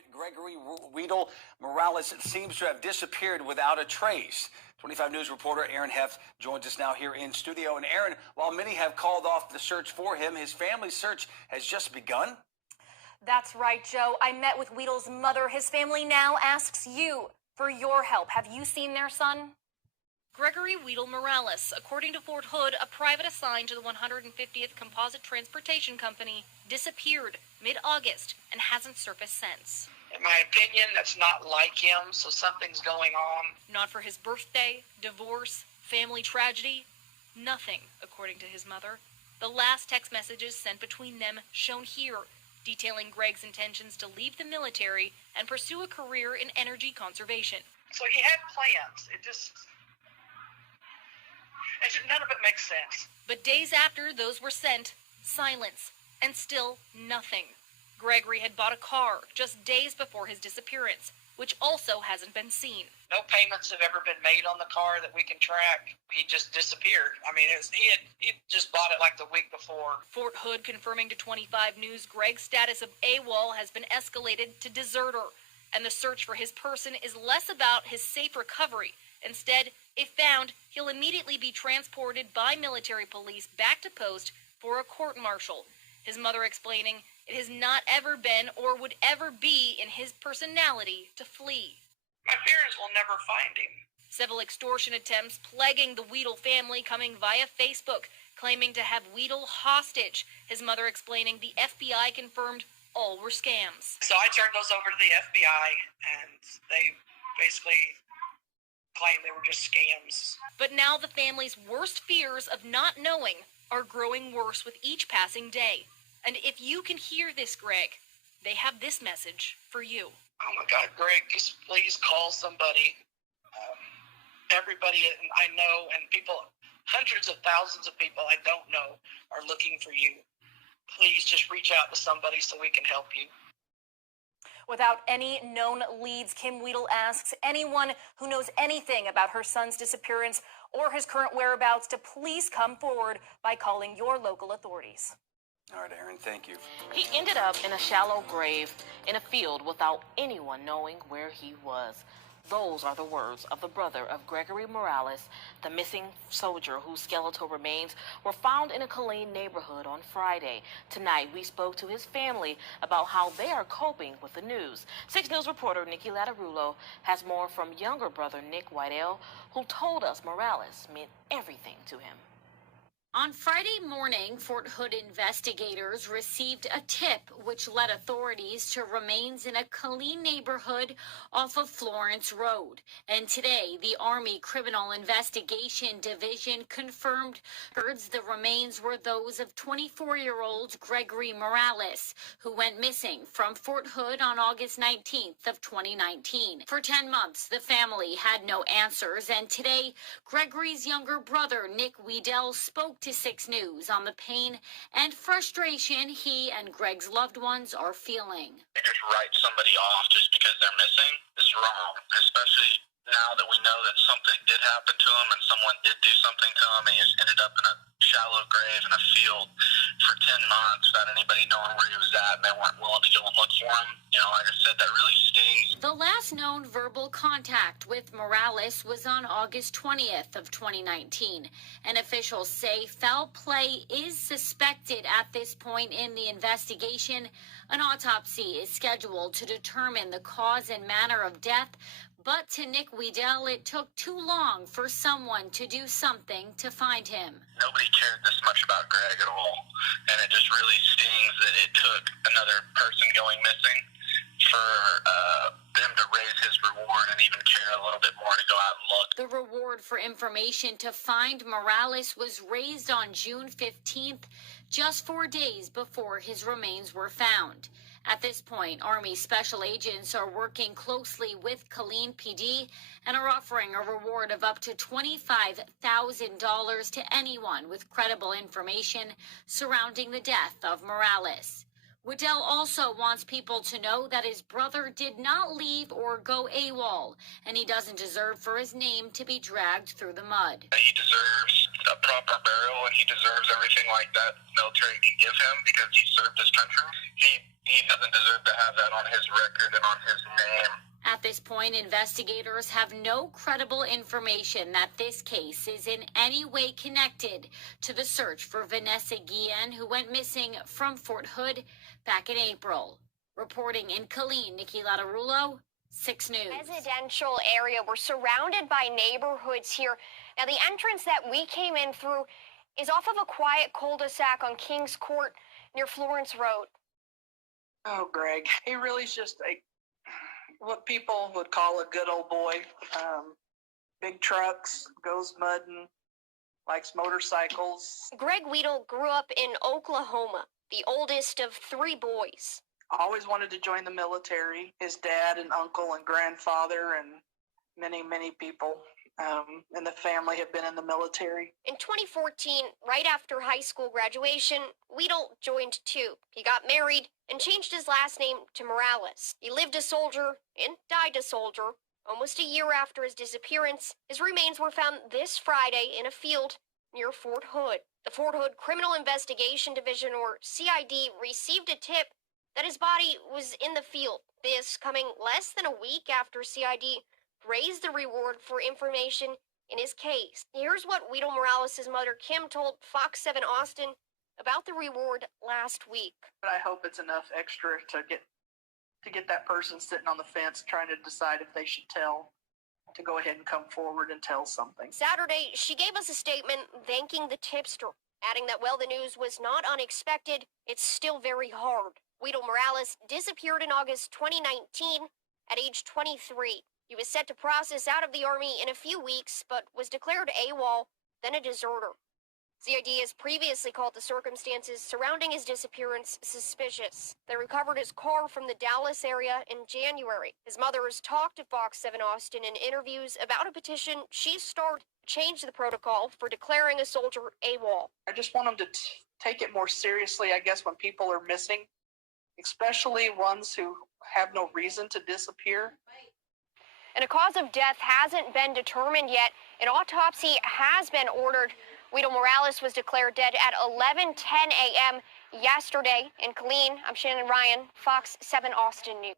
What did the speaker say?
Private Gregory Weedle Morales seems to have disappeared without a trace. 25 News reporter Aaron Heft joins us now here in studio. And Aaron, while many have called off the search for him, his family's search has just begun. That's right, Joe. I met with Weedle's mother. His family now asks you for your help. Have you seen their son? Gregory Weedle Morales, according to Fort Hood, a private assigned to the 150th Composite Transportation Company, disappeared mid-August and hasn't surfaced since. In my opinion, that's not like him, so something's going on. Not for his birthday, divorce, family tragedy, nothing, according to his mother. The last text messages sent between them shown here, detailing Greg's intentions to leave the military and pursue a career in energy conservation. So he had plans. None of it makes sense. But days after those were sent, silence, and still nothing. Gregory had bought a car just days before his disappearance, which also hasn't been seen. No payments have ever been made on the car that we can track. He just disappeared. I mean, he just bought it like the week before. Fort Hood confirming to 25 News Greg's status of AWOL has been escalated to deserter, and the search for his person is less about his safe recovery. Instead, if found, he'll immediately be transported by military police back to post for a court-martial. His mother explaining it has not ever been or would ever be in his personality to flee. My fear is we'll never find him. Several extortion attempts plaguing the Weedle family coming via Facebook, claiming to have Weedle hostage. His mother explaining the FBI confirmed all were scams. So I turned those over to the FBI, and they basically claimed they were just scams. But now the family's worst fears of not knowing are growing worse with each passing day. And if you can hear this, Greg, they have this message for you. Oh my God, Greg, just please call somebody. Everybody I know and people, hundreds of thousands of people I don't know are looking for you. Please just reach out to somebody so we can help you. Without any known leads, Kim Weedle asks anyone who knows anything about her son's disappearance or his current whereabouts to please come forward by calling your local authorities. All right, Aaron, thank you. He ended up in a shallow grave in a field without anyone knowing where he was. Those are the words of the brother of Gregory Morales, the missing soldier whose skeletal remains were found in a Killeen neighborhood on Friday. Tonight, we spoke to his family about how they are coping with the news. 6 News reporter Nikki Lattarulo has more from younger brother Nick Whitell, who told us Morales meant everything to him. On Friday morning, Fort Hood investigators received a tip which led authorities to remains in a Killeen neighborhood off of Florence Road. And today, the Army Criminal Investigation Division confirmed the remains were those of 24-year-old Gregory Morales, who went missing from Fort Hood on August 19th of 2019. For 10 months, the family had no answers, and today, Gregory's younger brother, Nick Weedell, spoke to 6 News on the pain and frustration he and Greg's loved ones are feeling. They just write somebody off just because they're missing is wrong, especially now that we know that something did happen to him and someone did do something to him and he just ended up in a shallow grave in a field for 10 months without anybody knowing where he was at, and they weren't willing to go and look for him. You know, like I said, that really stings. The last known verbal contact with Morales was on August 20th of 2019, and officials say foul play is suspected at this point in the investigation. An autopsy is scheduled to determine the cause and manner of death, but to Nick Weedell, it took too long for someone to do something to find him. Nobody cared this much about Greg at all, and it just really stings that it took another person going missing for them to raise his reward and even care a little bit more to go out and look. The reward for information to find Morales was raised on June 15th, just 4 days before his remains were found. At this point, Army special agents are working closely with Killeen PD and are offering a reward of up to $25,000 to anyone with credible information surrounding the death of Morales. Weedell also wants people to know that his brother did not leave or go AWOL, and he doesn't deserve for his name to be dragged through the mud. He deserves a proper burial, and he deserves everything like that military can give him because he served his country. He He doesn't deserve to have that on his record and on his name. At this point, investigators have no credible information that this case is in any way connected to the search for Vanessa Guillen, who went missing from Fort Hood back in April. Reporting in Killeen, Nikki Lattarulo, 6 News. Residential area. We're surrounded by neighborhoods here. Now, the entrance that we came in through is off of a quiet cul-de-sac on Kings Court near Florence Road. Oh, Greg, he really is just what people would call a good old boy. Big trucks, goes mudding, likes motorcycles. Greg Weedle grew up in Oklahoma, the oldest of 3 boys. Always wanted to join the military. His dad and uncle and grandfather and many, many people in the family have been in the military. In 2014, right after high school graduation, Weedle joined too. He got married and changed his last name to Morales. He lived a soldier and died a soldier. Almost a year after his disappearance, his remains were found this Friday in a field near Fort Hood. The Fort Hood Criminal Investigation Division, or CID, received a tip that his body was in the field. This coming less than a week after CID raised the reward for information in his case. Here's what Weedle Morales' mother, Kim, told Fox 7 Austin about the reward last week. But I hope it's enough extra to get that person sitting on the fence trying to decide if they should tell, to go ahead and come forward and tell something. Saturday, she gave us a statement thanking the tipster, adding that while the news was not unexpected, it's still very hard. Weedle Morales disappeared in August 2019 at age 23. He was set to process out of the Army in a few weeks, but was declared AWOL, then a deserter. CID has previously called the circumstances surrounding his disappearance suspicious. They recovered his car from the Dallas area in January. His mother has talked to Fox 7 Austin in interviews about a petition she's started to change the protocol for declaring a soldier AWOL. I just want them to take it more seriously, I guess, when people are missing, especially ones who have no reason to disappear. And a cause of death hasn't been determined yet. An autopsy has been ordered. Weedle Morales was declared dead at 11:10 a.m. yesterday in Killeen. I'm Shannon Ryan, Fox 7 Austin News.